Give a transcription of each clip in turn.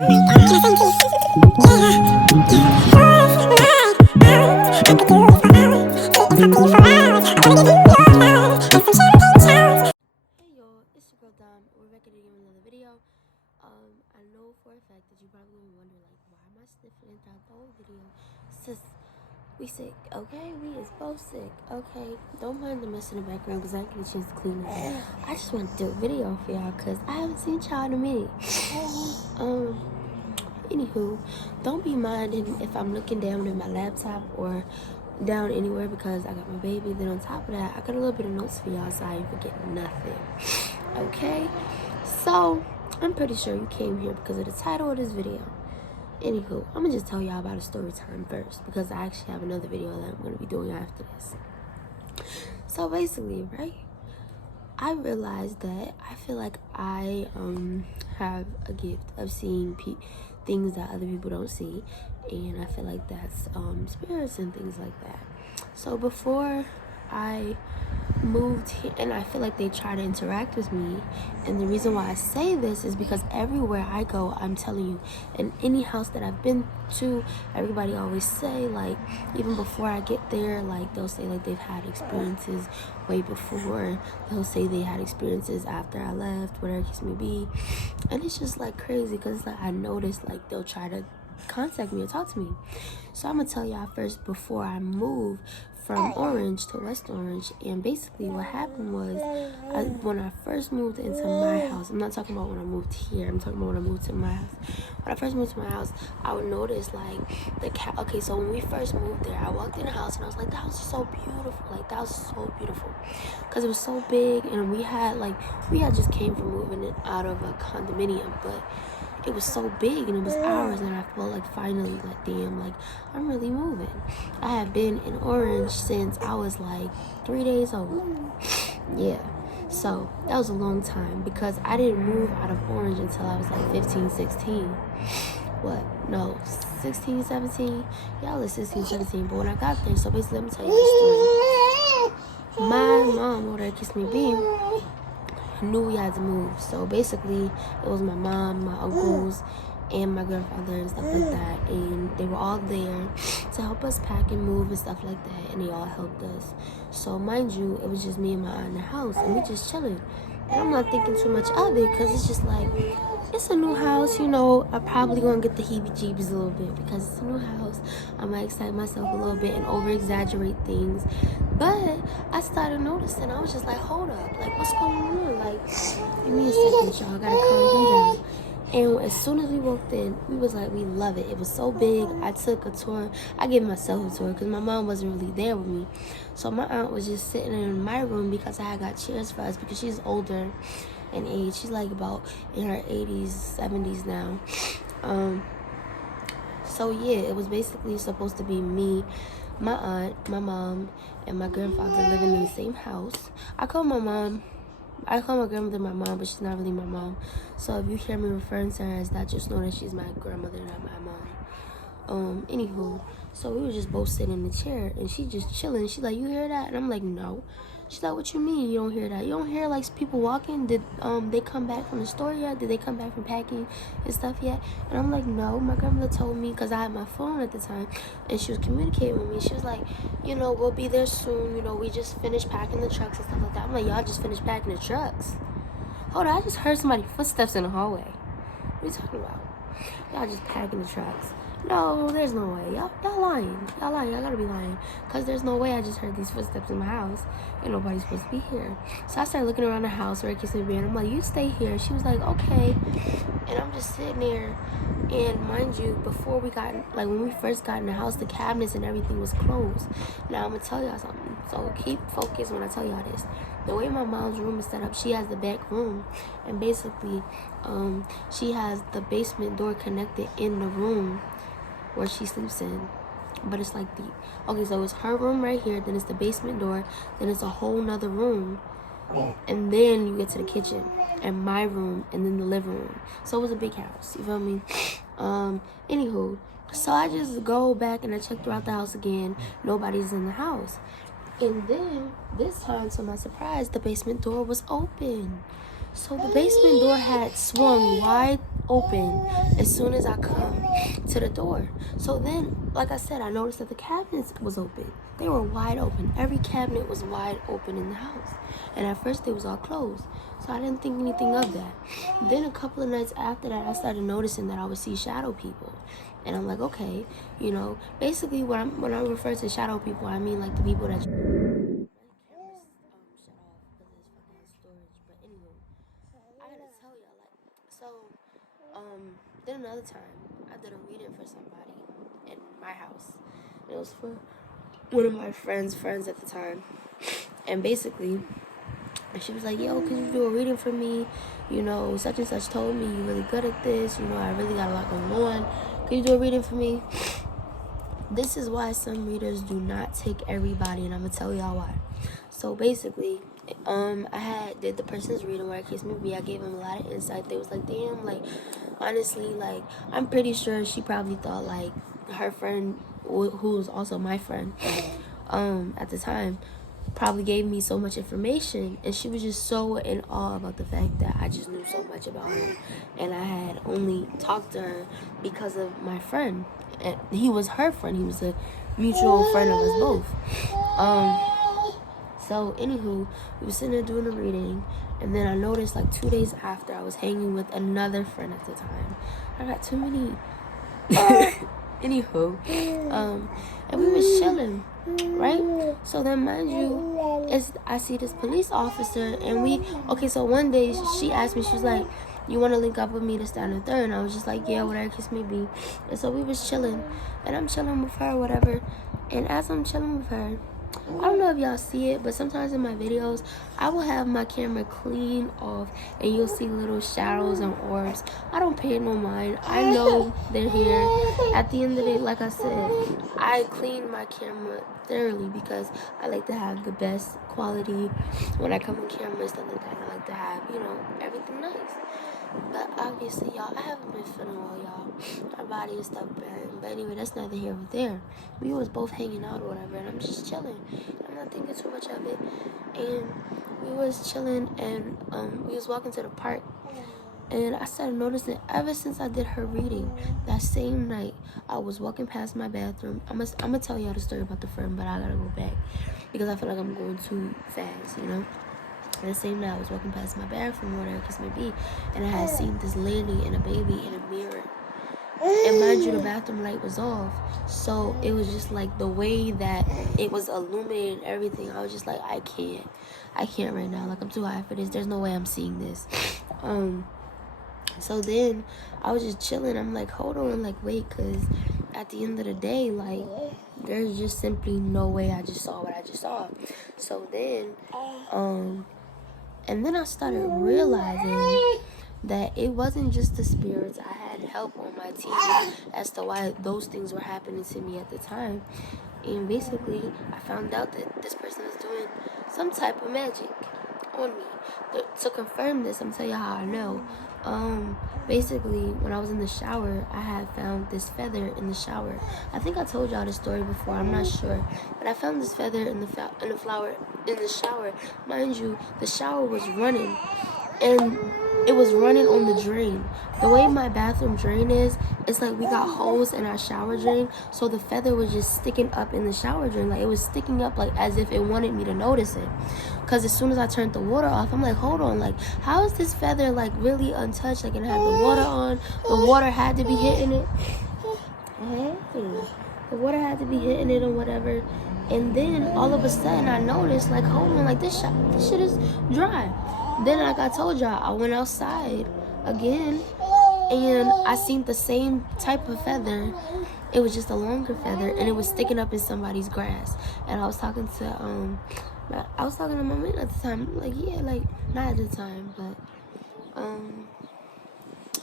y'all, it's your girl Dom. We're back again with another video. I know for a fact that you probably wonder like, why am I sniffling throughout the whole video? Sis, we sick, okay? We is both sick, okay? Don't mind the mess in the background because I didn't get a chance to clean it. I just want to do a video for y'all because I haven't seen y'all in a minute. Anywho, don't be minding if I'm looking down at my laptop or down anywhere because I got my baby. Then on top of that, I got a little bit of notes for y'all so I ain't forget nothing. Okay? So, I'm pretty sure you came here because of the title of this video. Anywho, I'm gonna just tell y'all about a story time first because I actually have another video that I'm gonna be doing after this. So basically, right? I realized that I feel like I have a gift of seeing things that other people don't see, and I feel like that's spirits and things like that. So before I moved here, and I feel like they try to interact with me, and the reason why I say this is because everywhere I go, I'm telling you, in any house that I've been to, everybody always say, like, even before I get there, like, they'll say like they've had experiences way before, they'll say they had experiences after I left, whatever case may be. And it's just like crazy because like I noticed like they'll try to contact me or talk to me. So I'm gonna tell y'all first before I move from Orange to West Orange. And basically what happened was when I first moved into my house, I'm not talking about when I moved here, I'm talking about when I moved to my house. When I first moved to my house, I would notice like the cat. Okay, so when we first moved there, I walked in the house and I was like, that house is so beautiful. Like that was so beautiful because it was so big, and we had just came from moving it out of a condominium, but it was so big and it was ours, and I felt like finally, like, damn, like I'm really moving. I have been in Orange since I was like 3 days old. Yeah, so that was a long time because I didn't move out of Orange until I was like 15, 16. What? No, 16, 17. Yeah, I was 16, 17. But when I got there, so basically, let me tell you the story. My mom, whatever kiss me be, knew we had to move. So basically, it was my mom, my uncles, and my grandfather and stuff like that. And they were all there to help us pack and move and stuff like that. And they all helped us. So mind you, it was just me and my aunt in the house, and we just chilling. And I'm not thinking too much of it because it's just like, it's a new house, you know. I'm probably gonna get the heebie-jeebies a little bit because it's a new house. I might excite myself a little bit and over-exaggerate things. But I started noticing, I was just like, hold up, like, what's going on? Like, give me a second, y'all, I gotta calm him down. And as soon as we walked in, we was like, we love it. It was so big. I took a tour. I gave myself a tour because my mom wasn't really there with me. So my aunt was just sitting in my room because I had got chairs for us because she's older in age. She's like about in her 80s, 70s now. So yeah, it was basically supposed to be me, my aunt, my mom, and my grandfather living in the same house. I call my grandmother my mom, but she's not really my mom. So if you hear me referring to her as that, just know that she's my grandmother, not my mom. Anywho, so we were just both sitting in the chair, and she just chilling. She's like, you hear that? And I'm like, no. She's like, what you mean you don't hear that? You don't hear like people walking? Did they come back from the store yet? Did they come back from packing and stuff yet? And I'm like, no. My grandmother told me, because I had my phone at the time, and she was communicating with me. She was like, you know, we'll be there soon. You know, we just finished packing the trucks and stuff like that. I'm like, y'all just finished packing the trucks? Hold on, I just heard somebody's footsteps in the hallway. What are you talking about? Y'all just packing the trucks. No, there's no way. Y'all lying. Y'all gotta be lying. Because there's no way I just heard these footsteps in my house. Ain't nobody supposed to be here. So I started looking around the house where kissing me, and I'm like, you stay here. She was like, okay. And I'm just sitting there. And mind you, before we got, like when we first got in the house, the cabinets and everything was closed. Now I'm gonna tell y'all something. So keep focused when I tell y'all this. The way my mom's room is set up, she has the back room. And basically, she has the basement door connected in the room where she sleeps in, but it's like okay, so it's her room right here, then it's the basement door, then it's a whole nother room, and then you get to the kitchen and my room and then the living room. So it was a big house, you feel me? Anywho, so I just go back and I check throughout the house again. Nobody's in the house. And then this time, to my surprise, the basement door was open. So the basement door had swung wide open as soon as I come to the door. So then, like I said, I noticed that the cabinets was open. They were wide open. Every cabinet was wide open in the house. And at first they was all closed. So I didn't think anything of that. Then a couple of nights after that, I started noticing that I would see shadow people. And I'm like, okay, you know, basically when I refer to shadow people, I mean like the people that you cameras shut off because it's fucking storage. But anyway, I gotta tell y'all, like, so then another time I did a reading for somebody in my house. It was for one of my friends at the time. And basically, she was like, yo, could you do a reading for me? You know, such and such told me you're really good at this. You know, I really got a lot going on. Could you do a reading for me? This is why some readers do not take everybody, and I'm going to tell y'all why. So basically, I did the person's reading where it case may be. I gave them a lot of insight. They was like, damn, like, honestly, like, I'm pretty sure she probably thought, like, her friend, who was also my friend, at the time, probably gave me so much information, and she was just so in awe about the fact that I just knew so much about her, and I had only talked to her because of my friend, and he was her friend. He was a mutual friend of us both. So anywho, we were sitting there doing a reading, and then I noticed like 2 days after I was hanging with another friend at the time. I got too many. Anywho, and we was chilling, right? So then, mind you, I see this police officer, and so one day she asked me, she was like, you want to link up with me to stand and third? And I was just like, yeah, whatever case may be. And so we was chilling, and I'm chilling with her, whatever. And as I'm chilling with her, I don't know if y'all see it, but sometimes in my videos, I will have my camera clean off, and you'll see little shadows and orbs. I don't pay no mind. I know they're here. At the end of the day, like I said, I clean my camera thoroughly because I like to have the best quality when I come on camera and stuff like that. I like to have, everything nice. But obviously, y'all, I haven't been feeling well, y'all. My body is stuff burning. But anyway, that's neither here nor there. We was both hanging out or whatever, and I'm just chilling. I'm not thinking too much of it. And we was chilling, and we was walking to the park. And I started noticing ever since I did her reading, that same night, I was walking past my bathroom. I'm gonna tell y'all the story about the friend, but I gotta go back because I feel like I'm going too fast, And the same night I was walking past my bathroom, whatever the case may be, and I had seen this lady and a baby in a mirror. And mind you, the bathroom light was off, so it was just like the way that it was illuminated and everything. I was just like, I can't right now. Like, I'm too high for this. There's no way I'm seeing this. So then I was just chilling. I'm like, hold on, like, wait, because at the end of the day, like, there's just simply no way I just saw what I just saw. So then, and then I started realizing that it wasn't just the spirits. I had help on my team as to why those things were happening to me at the time. And basically, I found out that this person is doing some type of magic on me. To confirm this, I'm gonna tell you how I know. Basically, when I was in the shower, I had found this feather in the shower. I think I told y'all this story before. I'm not sure, but I found this feather in the flower in the shower. Mind you, the shower was running, and it was running on the drain. The way my bathroom drain is, it's like we got holes in our shower drain, so the feather was just sticking up in the shower drain. Like, it was sticking up like as if it wanted me to notice it. Because as soon as I turned the water off, I'm like, hold on, like, how is this feather like really untouched? Like, it had the water on, the water had to be hitting it. The water had to be hitting it or whatever. And then all of a sudden I noticed, like, hold on, like, this shit is dry. Then, like I told y'all, I went outside again, and I seen the same type of feather. It was just a longer feather, and it was sticking up in somebody's grass. And I was talking to my man at the time. Like, yeah, like, not at the time, but I'm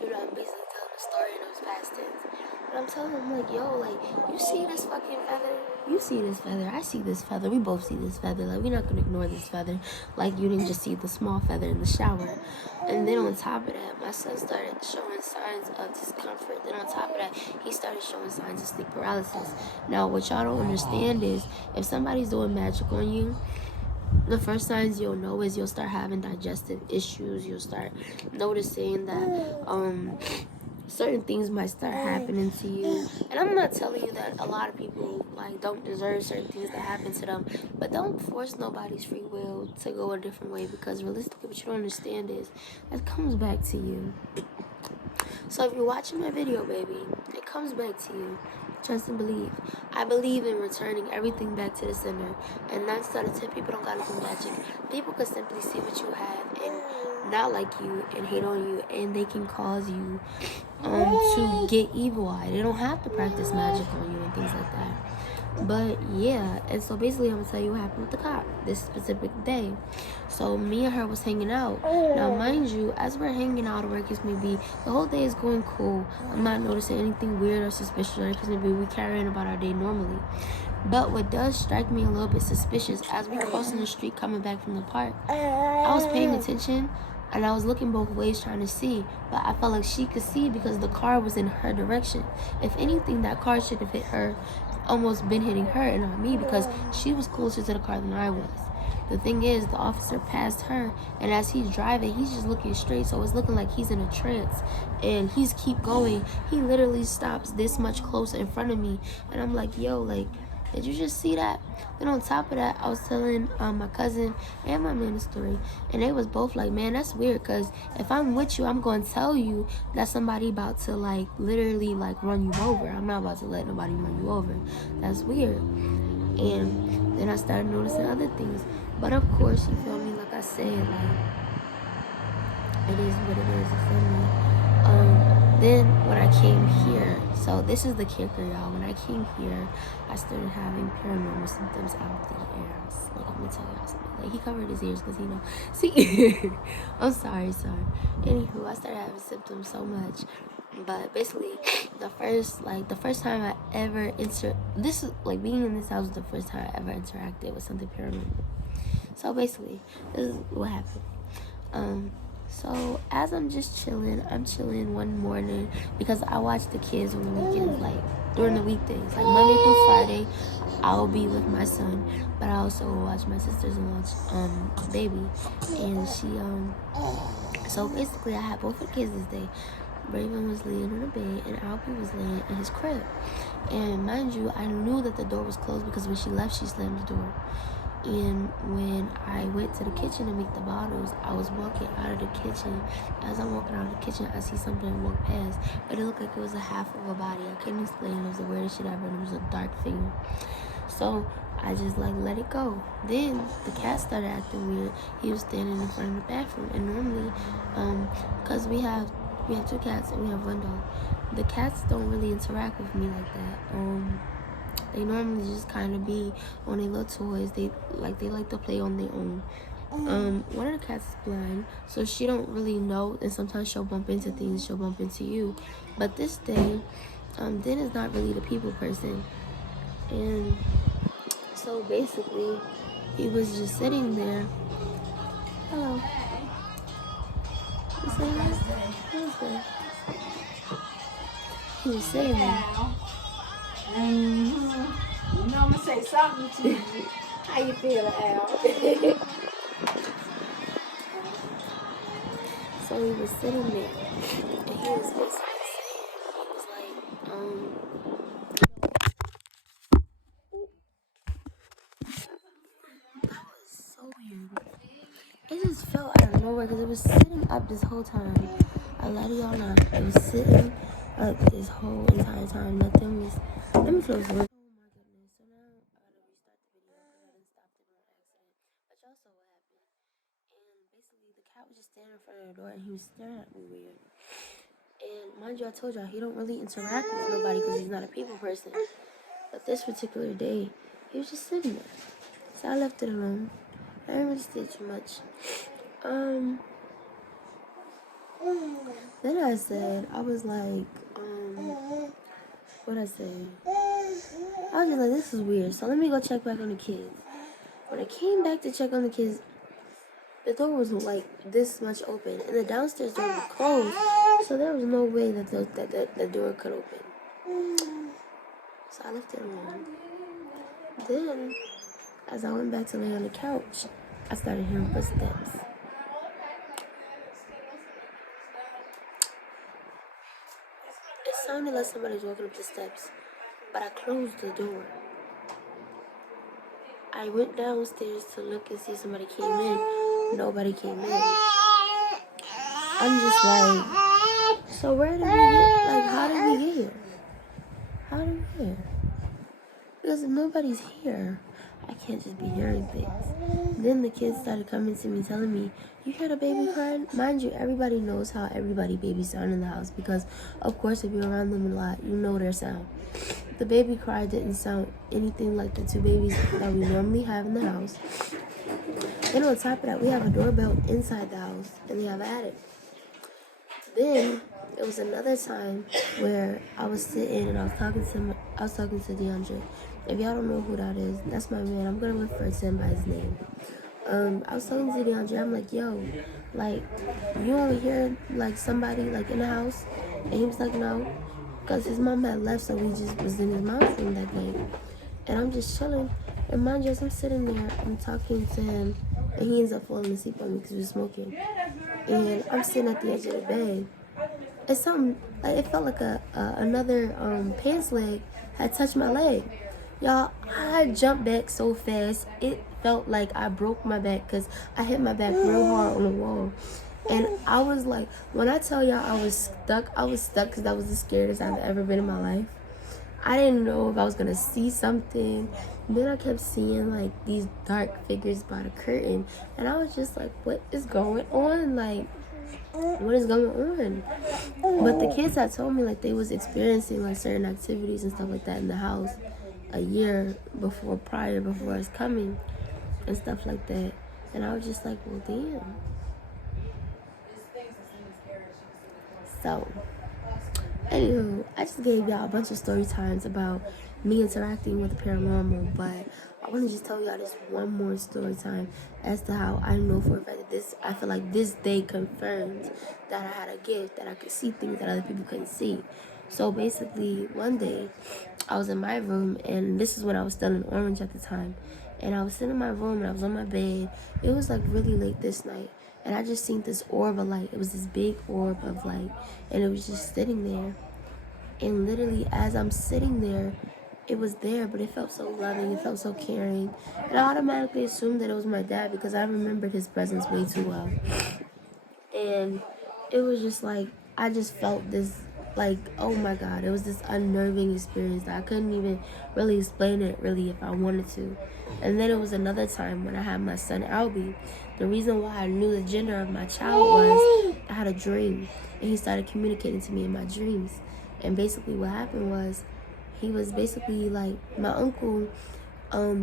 basically telling the story and it was past tense. But I'm telling him, like, yo, like, you see this fucking feather? You see this feather. I see this feather. We both see this feather. Like, we're not going to ignore this feather. Like, you didn't just see the small feather in the shower. And then on top of that, my son started showing signs of discomfort. Then on top of that, he started showing signs of sleep paralysis. Now, what y'all don't understand is, if somebody's doing magic on you, The first signs you'll know is you'll start having digestive issues. You'll start noticing that certain things might start happening to you. And I'm not telling you that a lot of people like don't deserve certain things that happen to them, but don't force nobody's free will to go a different way, because realistically what you don't understand is that comes back to you. So if you're watching my video, baby, it comes back to you. Trust and believe. I believe in returning everything back to the sender. And 9 out of 10 people don't gotta do magic. People can simply see what you have and not like you and hate on you, and they can cause you to get evil eye. They don't have to practice magic on you and things like that. But yeah, and so basically I'm gonna tell you what happened with the cop this specific day. So me and her was hanging out. Now mind you, as we're hanging out or where it may be, the whole day is going cool. I'm not noticing anything weird or suspicious, or because maybe we carrying about our day normally. But what does strike me a little bit suspicious, as we crossing the street coming back from the park, I was paying attention and I was looking both ways trying to see, but I felt like she could see because the car was in her direction. If anything, that car should have hit her, almost been hitting her and not me, because she was closer to the car than I was. The thing is, the officer passed her, and as he's driving, he's just looking straight, so it's looking like he's in a trance, and he's keep going. He literally stops this much closer in front of me, and I'm like, yo, like, did you just see that? Then on top of that, I was telling my cousin and my man the story, and they was both like, man, that's weird, because if I'm with you, I'm going to tell you that somebody about to, like, literally, like, run you over. I'm not about to let nobody run you over. That's weird. And then I started noticing other things. But of course, you feel me, like I said, like, it is what it is, you feel me? Then when I came here, so this is the kicker, y'all. When I came here, I started having paranormal symptoms out the ears. Like, I'm gonna tell y'all something. Like, he covered his ears because, you know, see, I'm sorry. Anywho, I started having symptoms so much. But basically, the first time I ever this is like being in this house was the first time I ever interacted with something paranormal. So basically, this is what happened. So as I'm chilling one morning, because I watch the kids on the weekends, like during the weekdays, like Monday through Friday, I'll be with my son, but I also will watch my sister's-in-law's baby, and she so basically I had both the kids this day. Raven was laying on the bed and Albie was laying in his crib. And mind you, I knew that the door was closed because when she left, she slammed the door. And when I went to the kitchen to make the bottles, I was walking out of the kitchen. As I'm walking out of the kitchen, I see something walk past, but it looked like it was a half of a body. I couldn't explain it. It was the weirdest shit ever. It was a dark figure. So I just like let it go. Then the cat started acting weird. He was standing in front of the bathroom, and normally, cause we have 2 cats and we have 1 dog. The cats don't really interact with me like that. They normally just kind of be on their little toys. They like to play on their own. One of the cats is blind, so she don't really know, and sometimes she'll bump into things. She'll bump into you. But this day, Den is not really the people person, and so basically, he was just sitting there. Hello. You say that? Who's that? He was sitting there. You know I'm gonna say something to you. How you feeling, Al? So he was sitting there, and he was basically saying, he was like, that was so weird. It just felt out of nowhere because it was sitting up this whole time. I let y'all know, it was sitting up this whole entire time. Nothing was. Let me close the window. Oh my goodness. So now I gotta restart the video because I didn't stop it on accident. But y'all saw what happened. And basically, the cat was just standing in front of the door and he was staring at me weird. And mind you, I told y'all he don't really interact with nobody because he's not a people person. But this particular day, he was just sitting there. So I left it alone. I didn't really say too much. Then I said, I was like, what I say? I was just like, this is weird. So let me go check back on the kids. When I came back to check on the kids, the door was like this much open, and the downstairs door was closed, so there was no way that the door could open. So I left it alone. Then, as I went back to lay on the couch, I started hearing footsteps. It sounded like somebody was walking up the steps, but I closed the door. I went downstairs to look and see if somebody came in. Nobody came in. I'm just like, so where did we get, like, how did we get here? How did we get here? Because if nobody's here, I can't just be hearing things. Then the kids started coming to me, telling me, you heard a baby crying? Mind you, everybody knows how everybody babies sound in the house, because, of course, if you're around them a lot, you know their sound. The baby cry didn't sound anything like the two babies that we normally have in the house. Then on top of that, we have a doorbell inside the house, and we have an attic. Then it was another time where I was sitting and I was talking to DeAndre. If y'all don't know who that is, that's my man. I'm gonna refer to him by his name. I was talking to DeAndre. I'm like, yo, like, you don't hear like somebody like in the house? And he was like, no, because his mom had left, so we just was in his mom's room that day. And I'm just chilling. And mind you, as I'm sitting there, I'm talking to him, and he ends up falling asleep on me because we were smoking. And I'm sitting at the edge of the bed. It's something, like, it felt like another pants leg had touched my leg. Y'all, I jumped back so fast, it felt like I broke my back because I hit my back real hard on the wall. And I was like, when I tell y'all I was stuck because that was the scariest I've ever been in my life. I didn't know if I was going to see something. Then I kept seeing, like, these dark figures by the curtain. And I was just like, what is going on? Like, what is going on? But the kids had told me, like, they was experiencing, like, certain activities and stuff like that in the house a year before us coming and stuff like that. And I was just like, well, damn. So, anywho, I just gave y'all a bunch of story times about me interacting with the paranormal, but I want to just tell y'all this one more story time as to how I know for a fact that I feel like this day confirmed that I had a gift, that I could see things that other people couldn't see. So basically, one day, I was in my room, and this is when I was still in Orange at the time, and I was sitting in my room, and I was on my bed. It was like really late this night, and I just seen this orb of light. It was this big orb of light, and it was just sitting there. And literally, as I'm sitting there, it was there, but it felt so loving, it felt so caring. And I automatically assumed that it was my dad because I remembered his presence way too well. And it was just like, I just felt this, like, oh my God, it was this unnerving experience that I couldn't even really explain it really if I wanted to. And then it was another time when I had my son Albie. The reason why I knew the gender of my child was I had a dream, and he started communicating to me in my dreams. And basically what happened was, he was basically like, my uncle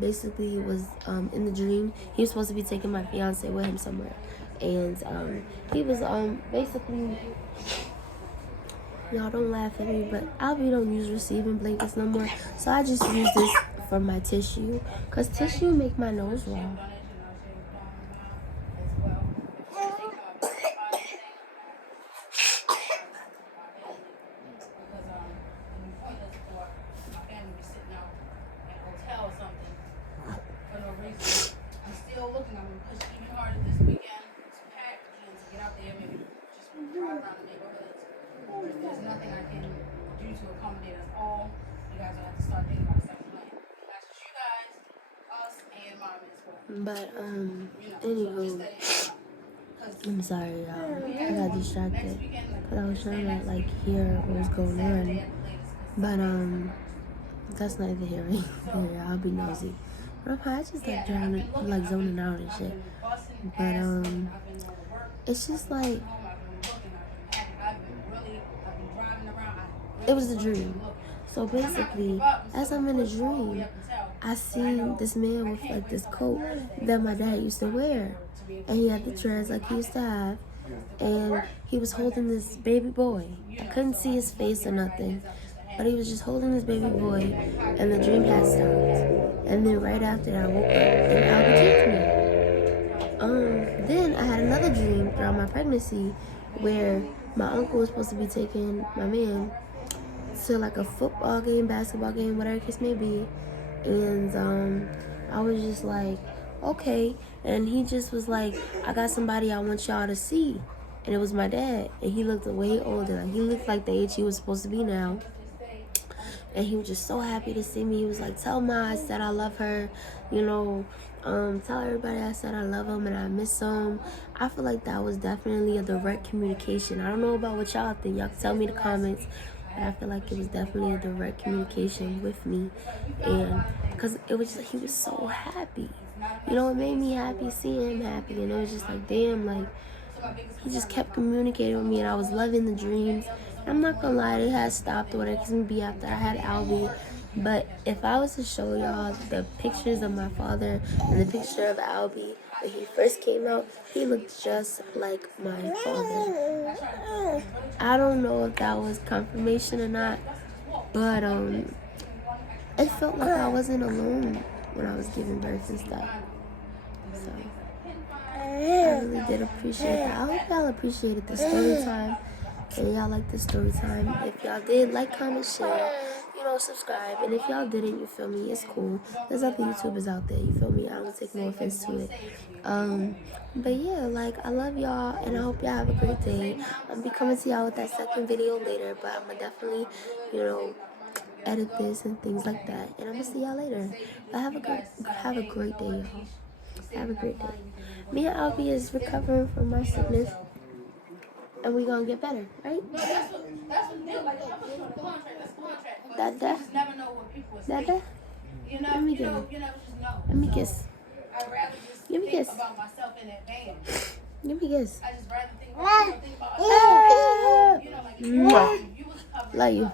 basically was in the dream. He was supposed to be taking my fiance with him somewhere. And he was basically, y'all don't laugh at me, but Albie don't use receiving blankets no more. So I just use this for my tissue, because tissue make my nose raw. There's nothing I can do to accommodate us all. You guys will have to start thinking about second plan. That's just you guys, us, and mom as well. But anywho, I'm sorry, y'all. I got distracted because I was trying to like hear what was going on. But that's not even here. I'll be nosy. But I just like drowning, like zoning out and shit. But it's just like, it was a dream. So basically, as I'm in a dream, I seen this man with like this coat that my dad used to wear, and he had the dreads like he used to have, and he was holding this baby boy. I couldn't see his face or nothing, but he was just holding this baby boy, and the dream had stopped. And then right after that, I woke up and Albie kicked me. Then I had another dream throughout my pregnancy where my uncle was supposed to be taking my man to like a football game, basketball game, whatever the case may be. And I was just like, okay. And he just was like, I got somebody I want y'all to see. And it was my dad. And he looked way older. Like, he looked like the age he was supposed to be now. And he was just so happy to see me. He was like, tell Ma I said I love her, you know, tell everybody I said I love him and I miss him. I feel like that was definitely a direct communication. I don't know about what y'all think. Y'all can tell me in the comments. But I feel like it was definitely a direct communication with me. And because it was just, he was so happy. You know, it made me happy seeing him happy. And it was just like, damn, like, he just kept communicating with me, and I was loving the dreams. I'm not gonna lie, it had stopped or it can be after I had Albie. But if I was to show y'all the pictures of my father and the picture of Albie when he first came out, he looked just like my father. I don't know if that was confirmation or not, but it felt like I wasn't alone when I was giving birth and stuff. So I really did appreciate that. I hope y'all appreciated the story time. And y'all like the story time. If y'all did, like, comment, share, you know, subscribe. And if y'all didn't, you feel me, it's cool. There's other YouTubers out there, you feel me? I don't take no offense to it. But yeah, like, I love y'all, and I hope y'all have a great day. I'll be coming to y'all with that second video later, but I'm gonna definitely, you know, edit this and things like that. And I'm gonna see y'all later. But have a great day, y'all. Have a great day. Me and Albie is recovering from my sickness, and we gonna get better, right? That's what deal. Like, I'm looking for the contract. That's the contract. But Dada? you just never know what people are Dada? saying. You know, Let me you get know, it. you never just know. Let me So, kiss. I'd rather just Give me a think kiss. about myself in advance. Give me a kiss. I just rather think about myself. You know, like if you was covered. Love you.